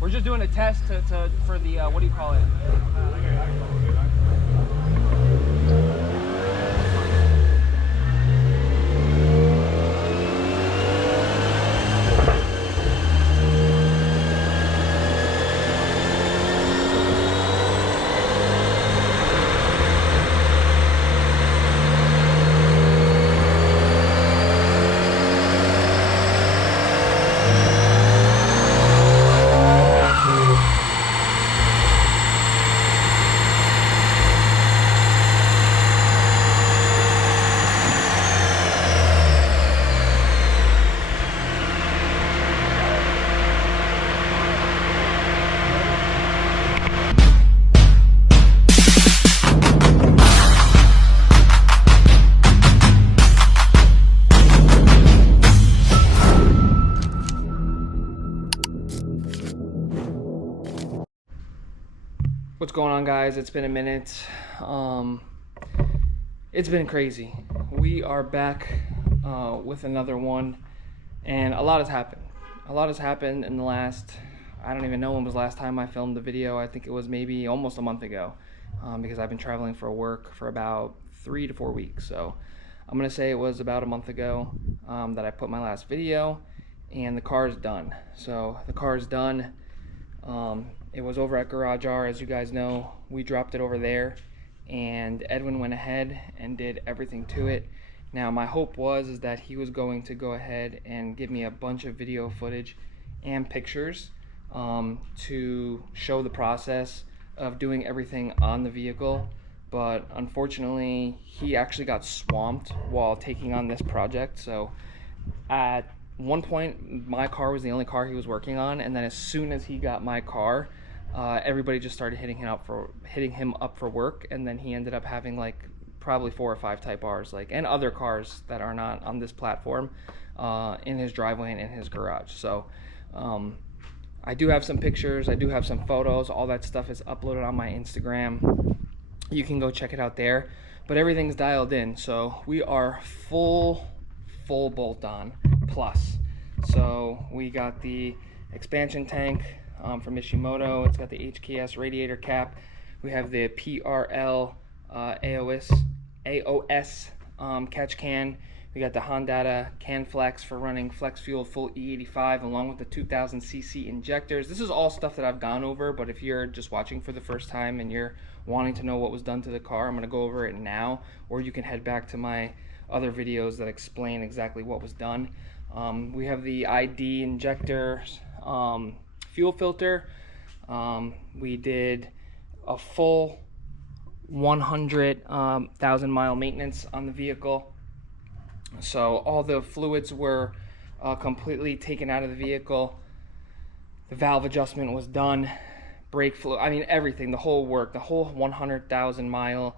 We're just doing a test for the, what do you call it? What's going on, guys? It's been a minute. It's been crazy. We are back with another one, and a lot has happened. A lot has happened in the last, I don't even know when was the last time I filmed the video. I think it was maybe almost a month ago, because I've been traveling for work for about 3 to 4 weeks. So I'm gonna say it was about a month ago that I put my last video, and the car is done. So the car is done. It was over at Garage R, as you guys know. We dropped it over there, and Edwin went ahead and did everything to it. Now my hope was that he was going to go ahead and give me a bunch of video footage and pictures to show the process of doing everything on the vehicle, but unfortunately he actually got swamped while taking on this project. So at one point my car was the only car he was working on, and then as soon as he got my car, everybody just started hitting him up for work, and then he ended up having like probably 4 or 5 Type R's, like, and other cars that are not on this platform in his driveway and in his garage. So I do have some pictures, I do have some photos, all that stuff is uploaded on my Instagram. You can go check it out there, but everything's dialed in. So we are full bolt on plus. So we got the expansion tank from Morimoto. It's got the HKS radiator cap. We have the PRL AOS catch can. We got the Hondata CanFlex for running flex fuel full E85, along with the 2000cc injectors. This is all stuff that I've gone over, but if you're just watching for the first time and you're wanting to know what was done to the car, I'm going to go over it now, or you can head back to my other videos that explain exactly what was done. We have the ID injectors, fuel filter. We did a full 100,000 mile maintenance on the vehicle. So all the fluids were completely taken out of the vehicle. The valve adjustment was done. Brake fluid, I mean everything, the whole work, the whole 100,000 mile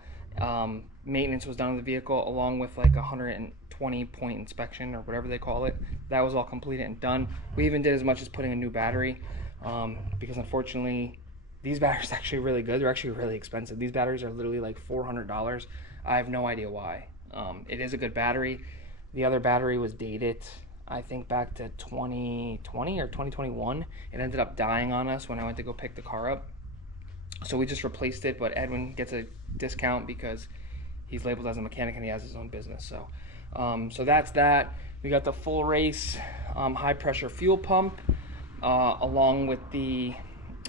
maintenance was done on the vehicle, along with like 120 point inspection or whatever they call it. That was all completed and done. We even did as much as putting a new battery, because unfortunately these batteries are actually really good. They're actually really expensive. These batteries are literally like $400. I have no idea why. It is a good battery. The other battery was dated, I think, back to 2020 or 2021. It ended up dying on us when I went to go pick the car up. So we just replaced it, but Edwin gets a discount because he's labeled as a mechanic and he has his own business. So so that's that. We got the FullRace high pressure fuel pump, along with the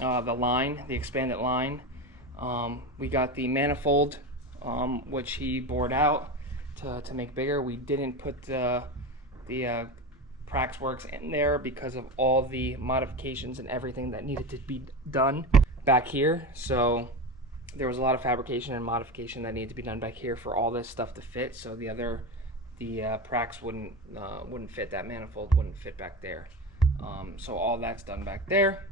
line, the expanded line. We got the manifold, which he bored out to make bigger. We didn't put the Praxworks in there because of all the modifications and everything that needed to be done back here. So there was a lot of fabrication and modification that needed to be done back here for all this stuff to fit. So the Prax wouldn't fit, that manifold wouldn't fit back there. So all that's done back there.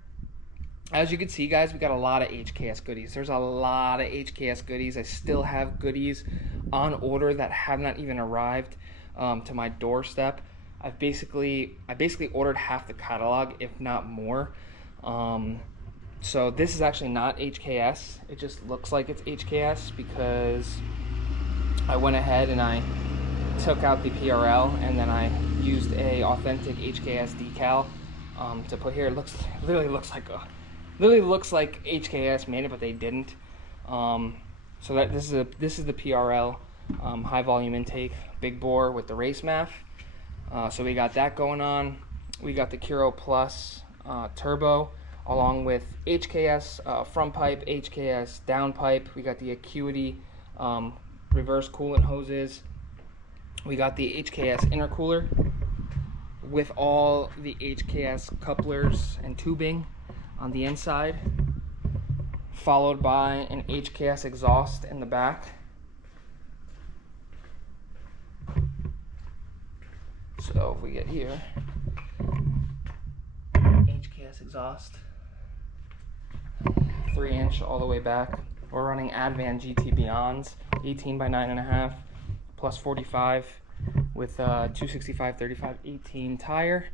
As you can see, guys, we got a lot of HKS goodies. There's a lot of HKS goodies. I still have goodies on order that have not even arrived to my doorstep. I basically ordered half the catalog, if not more. So this is actually not HKS. It just looks like it's HKS because I went ahead and I took out the PRL and then I used a authentic HKS decal to put here. It literally looks like HKS made it, but they didn't. So that this is the PRL high volume intake big bore with the race MAF. So we got that going on. We got the Kuro Plus Turbo along with HKS Front Pipe, HKS Downpipe. We got the Acuity reverse coolant hoses. We got the HKS Intercooler with all the HKS couplers and tubing on the inside, followed by an HKS exhaust in the back. So if we get here, HKS exhaust, 3-inch all the way back. We're running Advan GT Beyonds, 18 by 9.5, plus 45 with 265/35/18 tire.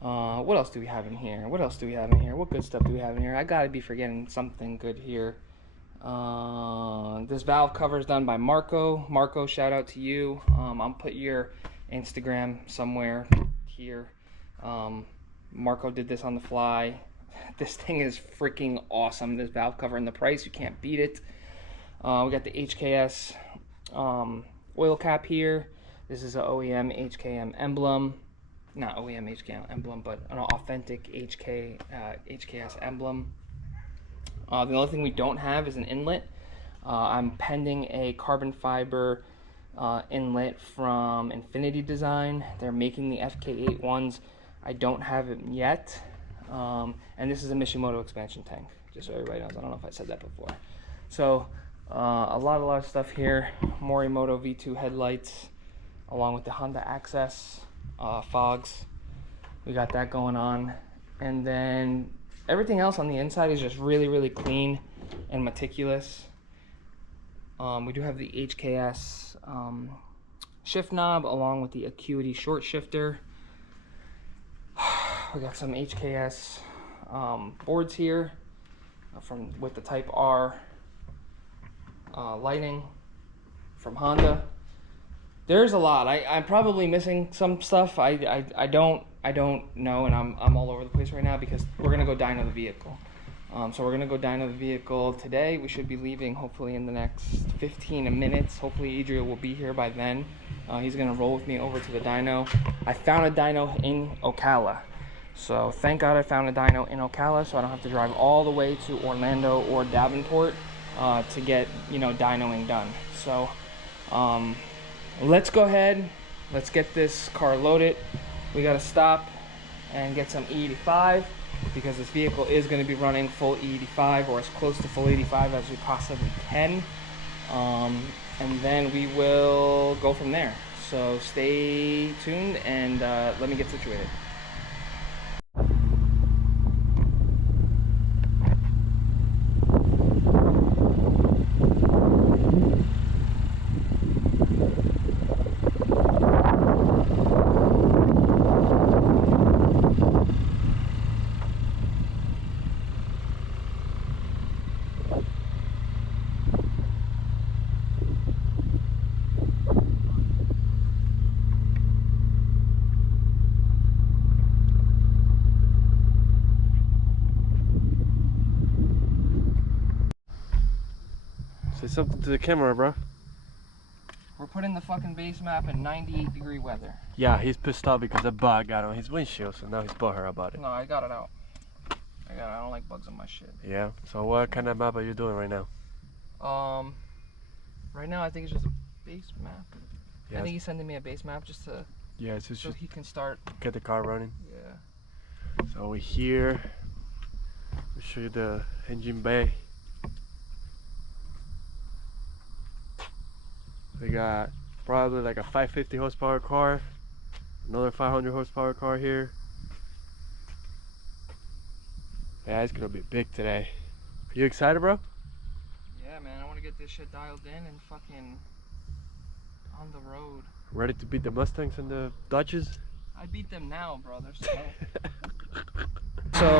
What else do we have in here? What good stuff do we have in here? I gotta be forgetting something good here. This valve cover is done by Marco. Marco, shout out to you. I'll put your Instagram somewhere here. Marco did this on the fly. This thing is freaking awesome. This valve cover and the price, you can't beat it. We got the HKS oil cap here. This is an OEM HKM emblem. Not OEM HKM emblem, but an authentic HKS emblem. The only thing we don't have is an inlet. I'm pending a carbon fiber inlet from Infinity Design. They're making the FK8 ones. I don't have it yet. And this is a Morimoto expansion tank, just so everybody knows. I don't know if I said that before. So a lot of stuff here. Morimoto V2 headlights along with the Honda Access fogs. We got that going on. And then everything else on the inside is just really clean and meticulous. We do have the HKS shift knob along with the Acuity short shifter. We got some HKS boards here with the Type R lighting from Honda. There's a lot. I'm probably missing some stuff. I don't know, and I'm all over the place right now because we're gonna go dyno the vehicle. So we're gonna go dyno the vehicle today. We should be leaving hopefully in the next 15 minutes. Hopefully Adria will be here by then. He's gonna roll with me over to the dyno. I found a dyno in Ocala. So thank God I found a dyno in Ocala, so I don't have to drive all the way to Orlando or Davenport to get, dynoing done. So let's go ahead, let's get this car loaded. We gotta stop and get some E85 because this vehicle is going to be running full E85 or as close to full 85 as we possibly can. And then we will go from there. So stay tuned and let me get situated. Say something to the camera, bro. We're putting the fucking base map in 98-degree weather. Yeah, he's pissed off because a bug got on his windshield, so now he's butthurt about it. No, I got it out. I don't like bugs on my shit. Yeah. So what kind of map are you doing right now? Right now I think it's just a base map. Yeah. I think he's sending me a base map just to so he can start get the car running. Yeah. So we're here. I'll show you the engine bay. We got probably like a 550 horsepower car, another 500 horsepower car here. Yeah, it's gonna be big today. Are you excited, bro? Yeah, man, I want to get this shit dialed in and fucking on the road. Ready to beat the Mustangs and the Dodges? I beat them now, bro. They're slow. So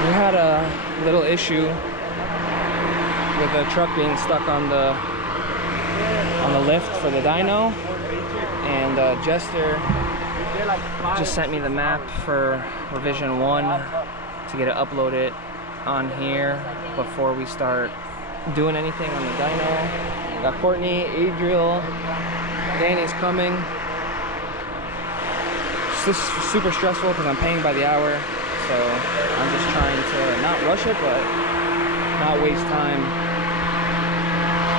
we had a little issue with the truck being stuck on the lift for the dyno, and Jester just sent me the map for revision 1 to get it uploaded on here before we start doing anything on the dyno. Got Courtney, Adriel, Danny's coming. This is super stressful because I'm paying by the hour, so I'm just trying to not rush it, but not waste time.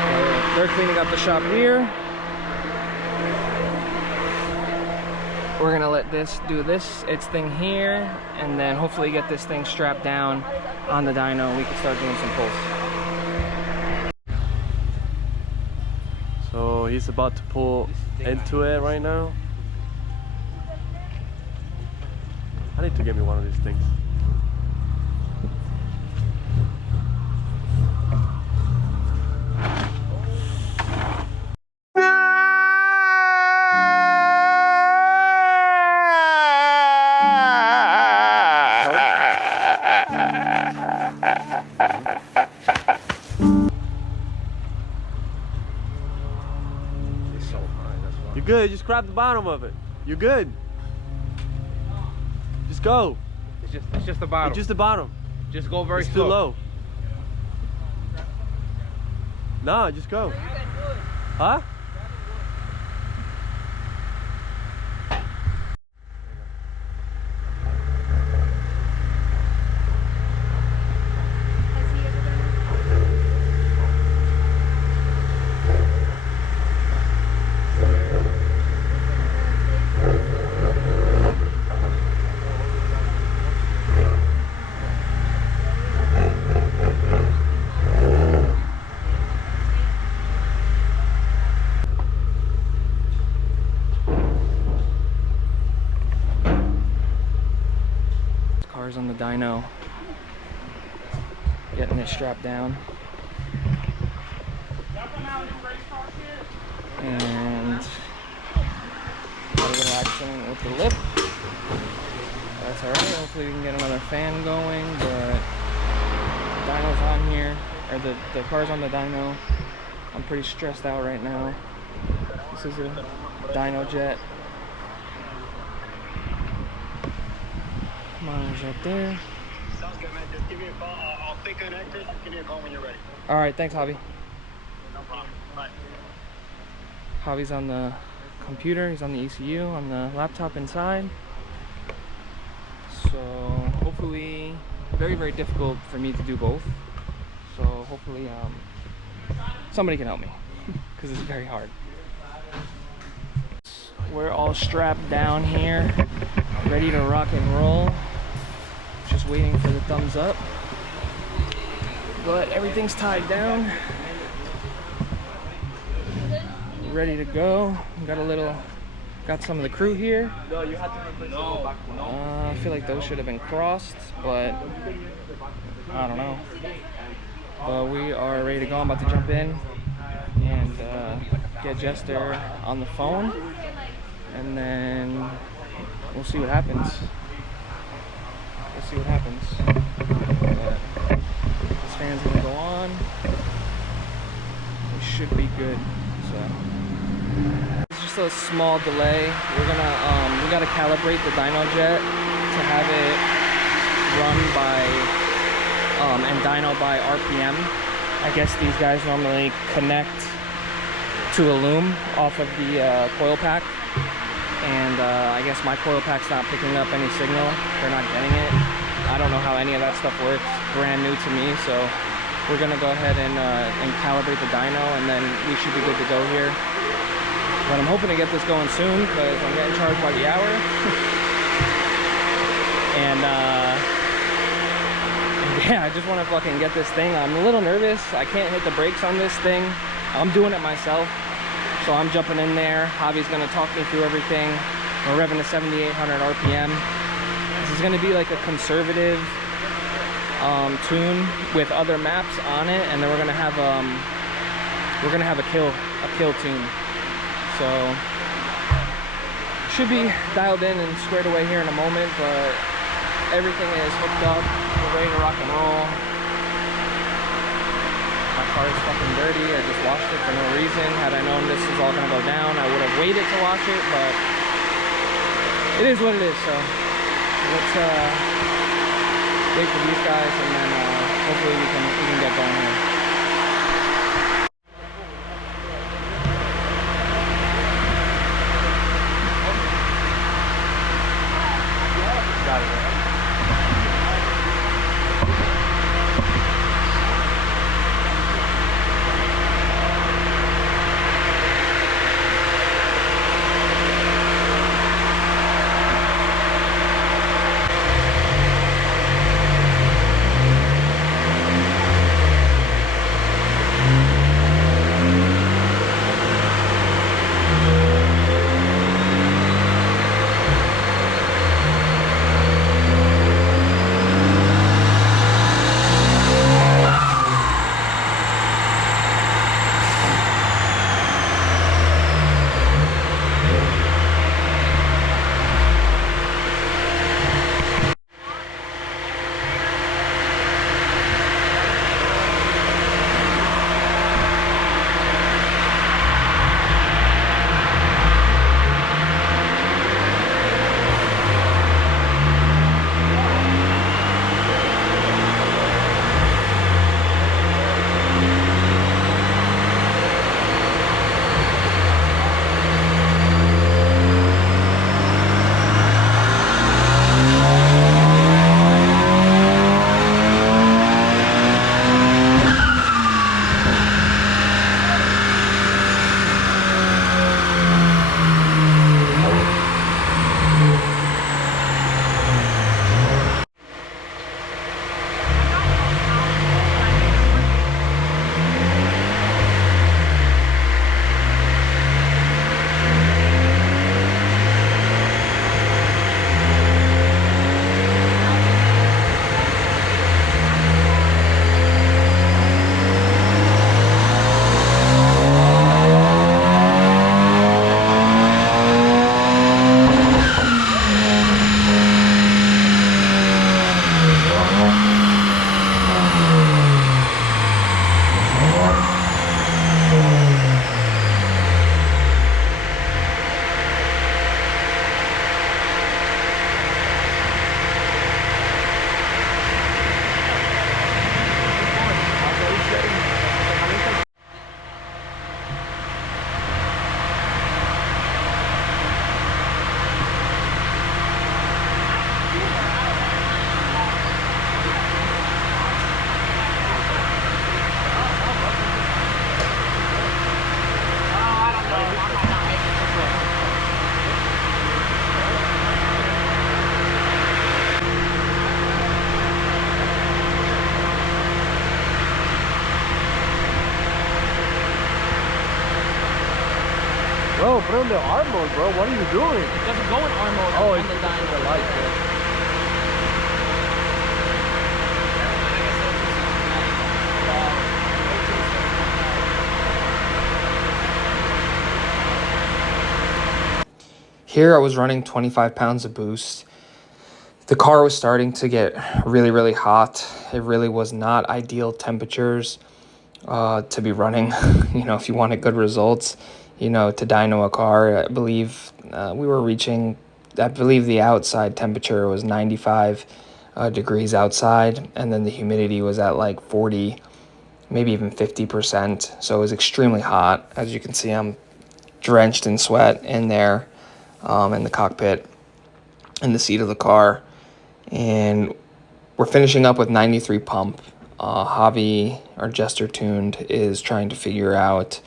So they're cleaning up the shop here. We're gonna let this do its thing here, and then hopefully get this thing strapped down on the dyno and we can start doing some pulls. So he's about to pull into it right now. I need to get me one of these things. You're good, just grab the bottom of it. You're good. Just go. It's just the bottom. It's just the bottom. Just go very it's slow. Too low. Nah, just go. Huh? On the dyno, getting it strapped down, and got a little accident with the lip. That's alright. Hopefully we can get another fan going, but the dyno's on here, or the car's on the dyno. I'm pretty stressed out right now. This is a dyno jet. Monitor's up there. Sounds good, man. Just give me a call. I'll stay connected. Give me a call when you're ready. Alright, thanks, Javi. No problem. Bye. Javi's on the computer, he's on the ECU, on the laptop inside. So hopefully, very, very difficult for me to do both. So hopefully somebody can help me, because it's very hard. We're all strapped down here, ready to rock and roll. Just waiting for the thumbs up. But everything's tied down. Ready to go. Got some of the crew here. I feel like those should have been crossed, but I don't know. But we are ready to go. I'm about to jump in and get Jester on the phone, and then we'll see what happens. We'll see what happens. But this fan's gonna go on. We should be good. So it's just a small delay. We're gonna we gotta calibrate the dyno jet to have it run by and dyno by RPM. I guess these guys normally connect to a loom off of the coil pack, and I guess my coil pack's not picking up any signal. They're not getting it. I don't know how any of that stuff works. Brand new to me, so we're gonna go ahead and calibrate the dyno, and then we should be good to go here. But I'm hoping to get this going soon because I'm getting charged by the hour. And yeah, I just want to fucking get this thing. I'm a little nervous. I can't hit the brakes on this thing. I'm doing it myself, so I'm jumping in there. Javi's gonna talk me through everything. We're revving to 7,800 RPM. This is gonna be like a conservative tune with other maps on it, and then we're gonna have a kill tune. So should be dialed in and squared away here in a moment, but everything is hooked up. We're ready to rock and roll. My car is fucking dirty. I just washed it for no reason. Had I known this was all gonna go down, I would have waited to wash it, but it is what it is. So let's wait for these guys, and then hopefully we can get going here. Got it. Bro, put on the R mode, bro. What are you doing? It doesn't go in R mode Oh, on it's the dyno. the light, bro. Here I was running 25 pounds of boost. The car was starting to get really, really hot. It really was not ideal temperatures to be running, you know, if you wanted good results, you know, to dyno a car. I believe we were reaching, I believe the outside temperature was 95 degrees outside, and then the humidity was at like 40, maybe even 50%. So it was extremely hot. As you can see, I'm drenched in sweat in there, in the cockpit, in the seat of the car. And we're finishing up with 93 pump. Javi, our Jester Tuned, is trying to figure out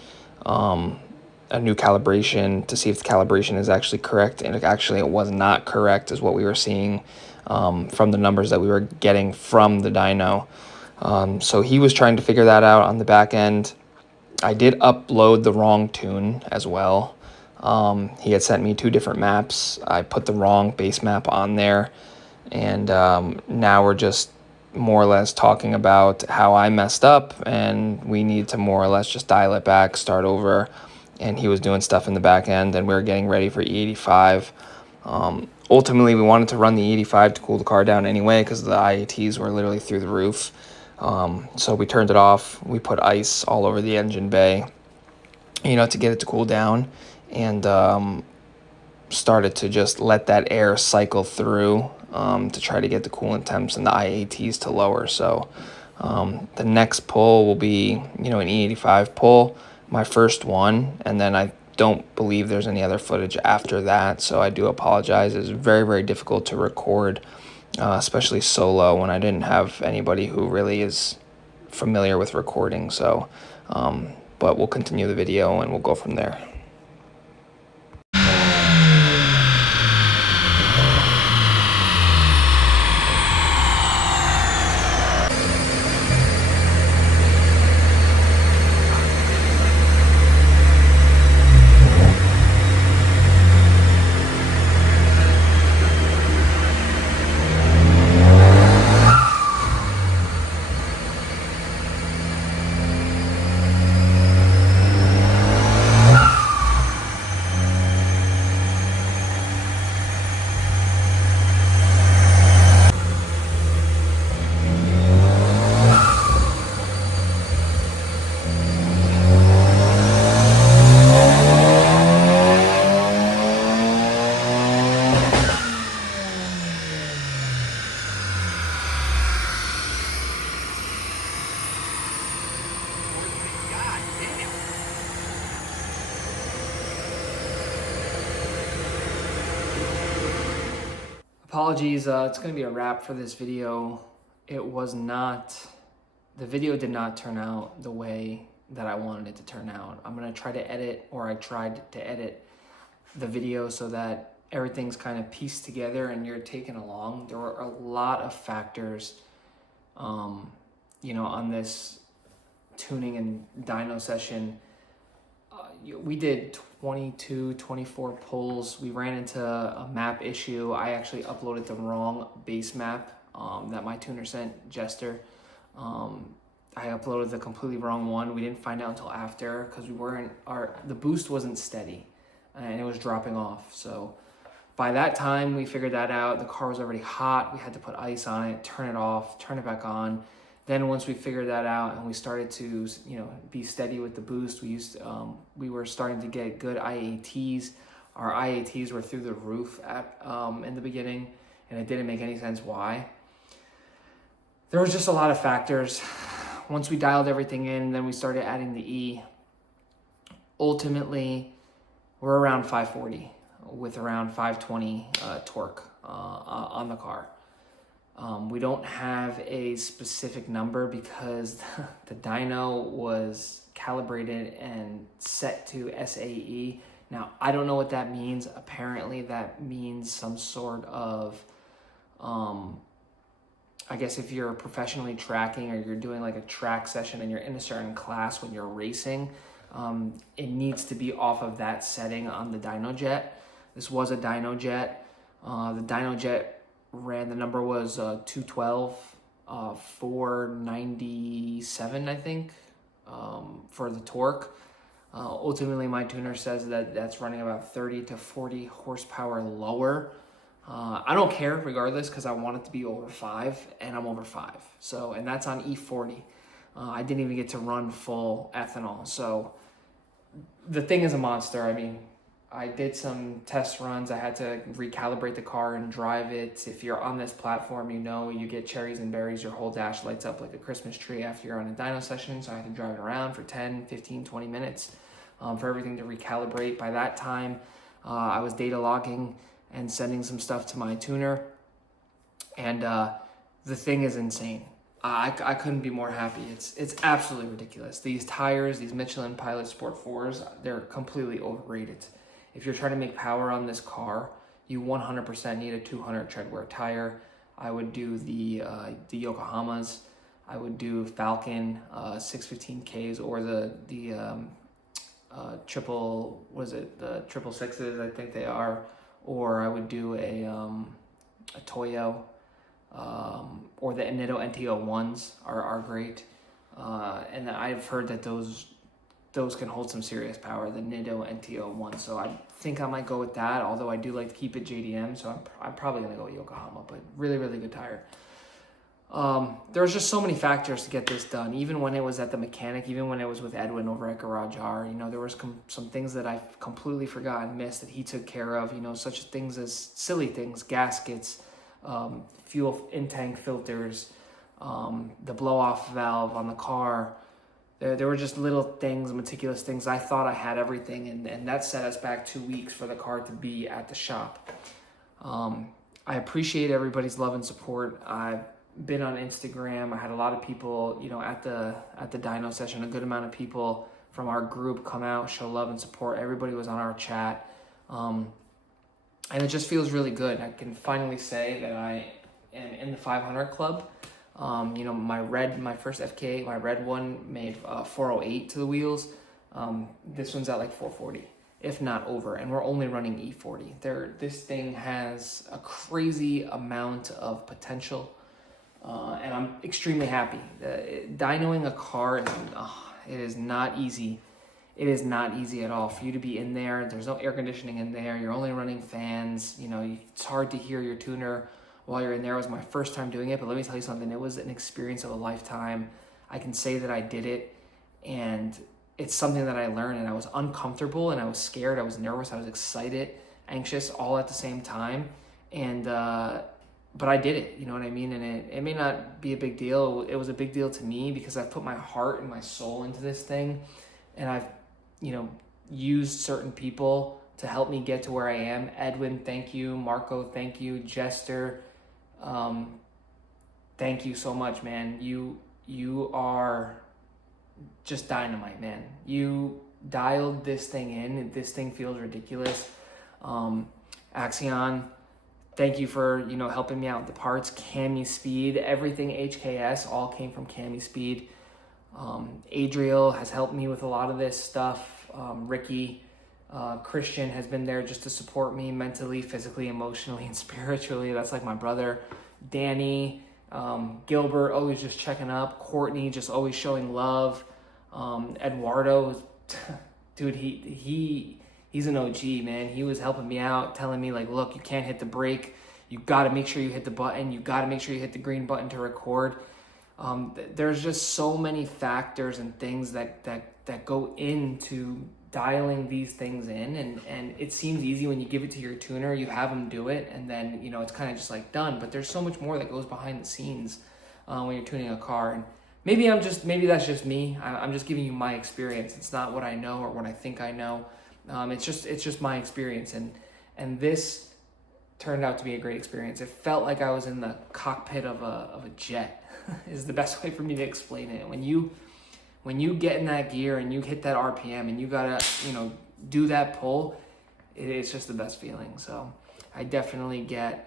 a new calibration to see if the calibration is actually correct. And it was not correct, is what we were seeing from the numbers that we were getting from the dyno. So he was trying to figure that out on the back end. I did upload the wrong tune as well. He had sent me 2 different maps. I put the wrong base map on there. And now we're just more or less talking about how I messed up, and we need to more or less just dial it back, start over. And he was doing stuff in the back end, and we were getting ready for E85. Ultimately, we wanted to run the E85 to cool the car down anyway, because the IATs were literally through the roof. So we turned it off. We put ice all over the engine bay, you know, to get it to cool down. And started to just let that air cycle through to try to get the coolant temps and the IATs to lower. So the next pull will be, you know, an E85 pull, my first one, and then I don't believe there's any other footage after that. So I do apologize. It's very, very difficult to record, especially solo, when I didn't have anybody who really is familiar with recording. So, but we'll continue the video and we'll go from there. Apologies, it's going to be a wrap for this video. It was not, the video did not turn out the way that I wanted it to turn out. I'm going to try to edit, or I tried to edit the video so that everything's kind of pieced together and you're taken along. There were a lot of factors, you know, on this tuning and dyno session. We did 24 pulls. We ran into a map issue. I actually uploaded the wrong base map that my tuner sent Jester. I uploaded the completely wrong one. We didn't find out until after because the boost wasn't steady and it was dropping off. So by that time we figured that out. The car was already hot. We had to put ice on it, turn it off, turn it back on. Then once we figured that out and we started to, you know, be steady with the boost, we were starting to get good IATs. Our IATs were through the roof in the beginning, and it didn't make any sense why. There was just a lot of factors. Once we dialed everything in, then we started adding the E. Ultimately, we're around 540 with around 520 torque on the car. We don't have a specific number because the dyno was calibrated and set to SAE. Now, I don't know what that means. Apparently, that means some sort of, I guess if you're professionally tracking or you're doing like a track session and you're in a certain class when you're racing, it needs to be off of that setting on the dyno jet. This was a dyno jet. The dyno jet ran, the number was 212, 497, I think, for the torque. Ultimately, my tuner says that that's running about 30 to 40 horsepower lower. I don't care regardless because I want it to be over 5, and I'm over 5. So, and that's on E40. I didn't even get to run full ethanol. So the thing is a monster. I mean, I did some test runs. I had to recalibrate the car and drive it. If you're on this platform, you know you get cherries and berries. Your whole dash lights up like a Christmas tree after you're on a dyno session. So I had to drive it around for 10, 15, 20 minutes for everything to recalibrate. By that time, I was data logging and sending some stuff to my tuner. And the thing is insane. I couldn't be more happy. It's absolutely ridiculous. These tires, these Michelin Pilot Sport 4s, they're completely overrated. If you're trying to make power on this car, you 100% need a 200 treadwear tire. I would do the Yokohamas. I would do Falcon 615Ks or the triple, what is it? The 666s, I think they are. Or I would do a Toyo, or the Nitto NT01s are great. And I've heard that those can hold some serious power, the Nitto NT01. So I think I might go with that, although I do like to keep it JDM, so I'm probably going to go with Yokohama, but really, really good tire. there was just so many factors to get this done. Even when it was at the mechanic, even when it was with Edwin over at Garage R, you know, there was some things that I completely forgot and missed that he took care of, you know, such things as silly things, gaskets, fuel in-tank filters, the blow-off valve on the car. There were just little things, meticulous things. I thought I had everything, and that set us back 2 weeks for the car to be at the shop. I appreciate everybody's love and support. I've been on Instagram. I had a lot of people, you know, at the dyno session, a good amount of people from our group come out, show love and support. Everybody was on our chat. And it just feels really good. I can finally say that I am in the 500 club. You know, my first FK, my red one made 408 to the wheels. This one's at like 440, if not over, and we're only running E40. This thing has a crazy amount of potential, and I'm extremely happy. Dynoing a car, it is not easy. It is not easy at all. For you to be in there, there's no air conditioning in there. You're only running fans. You know, it's hard to hear your tuner while you're in there. It was my first time doing it, but let me tell you something. It was an experience of a lifetime. I can say that I did it, and it's something that I learned, and I was uncomfortable, and I was scared, I was nervous, I was excited, anxious, all at the same time. And but I did it, you know what I mean? And it may not be a big deal. It was a big deal to me because I've put my heart and my soul into this thing, and I've, you know, used certain people to help me get to where I am. Edwin, thank you. Marco, thank you. Jester, thank you so much, man. You are just dynamite, man. You dialed this thing in, and this thing feels ridiculous. Axion, thank you for, you know, helping me out with the parts. Cami Speed, everything HKS all came from Cami Speed. Adriel has helped me with a lot of this stuff. Ricky, Christian has been there just to support me mentally, physically, emotionally, and spiritually. That's like my brother. Danny, Gilbert, always just checking up. Courtney, just always showing love. Eduardo, dude, he's an OG, man. He was helping me out, telling me like, look, you can't hit the brake. You got to make sure you hit the button. You got to make sure you hit the green button to record. There's just so many factors and things that go into dialing these things in, and it seems easy when you give it to your tuner, you have them do it, and then, you know, it's kind of just like done. But there's so much more that goes behind the scenes when you're tuning a car. And maybe that's just me. I'm just giving you my experience. It's not what I know or what I think I know. It's just my experience, and this turned out to be a great experience. It felt like I was in the cockpit of a jet. Is the best way for me to explain it. When you get in that gear and you hit that RPM and you gotta, you know, do that pull, it's just the best feeling. So I definitely get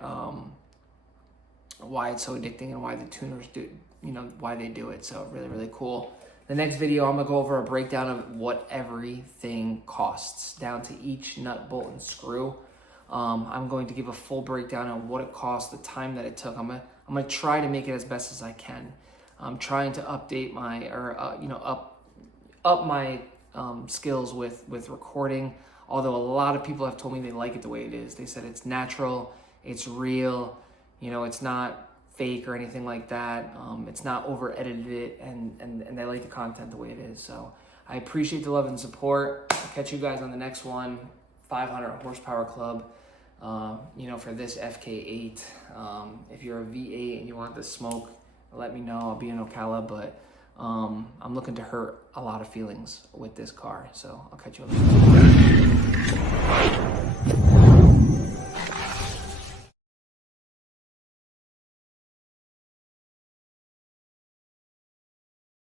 why it's so addicting and why the tuners do, you know, why they do it. So really, really cool. The next video, I'm gonna go over a breakdown of what everything costs, down to each nut, bolt, and screw. I'm going to give a full breakdown on what it cost, the time that it took. I'm gonna try to make it as best as I can. I'm trying to update my, up my skills with recording. Although a lot of people have told me they like it the way it is. They said it's natural, it's real, you know, it's not fake or anything like that. It's not over edited, and they like the content the way it is. So I appreciate the love and support. I'll catch you guys on the next one. 500 horsepower club. You know, for this FK8. If you're a V8 and you want the smoke, let me know. I'll be in Ocala, but I'm looking to hurt a lot of feelings with this car. So I'll catch you on the next one.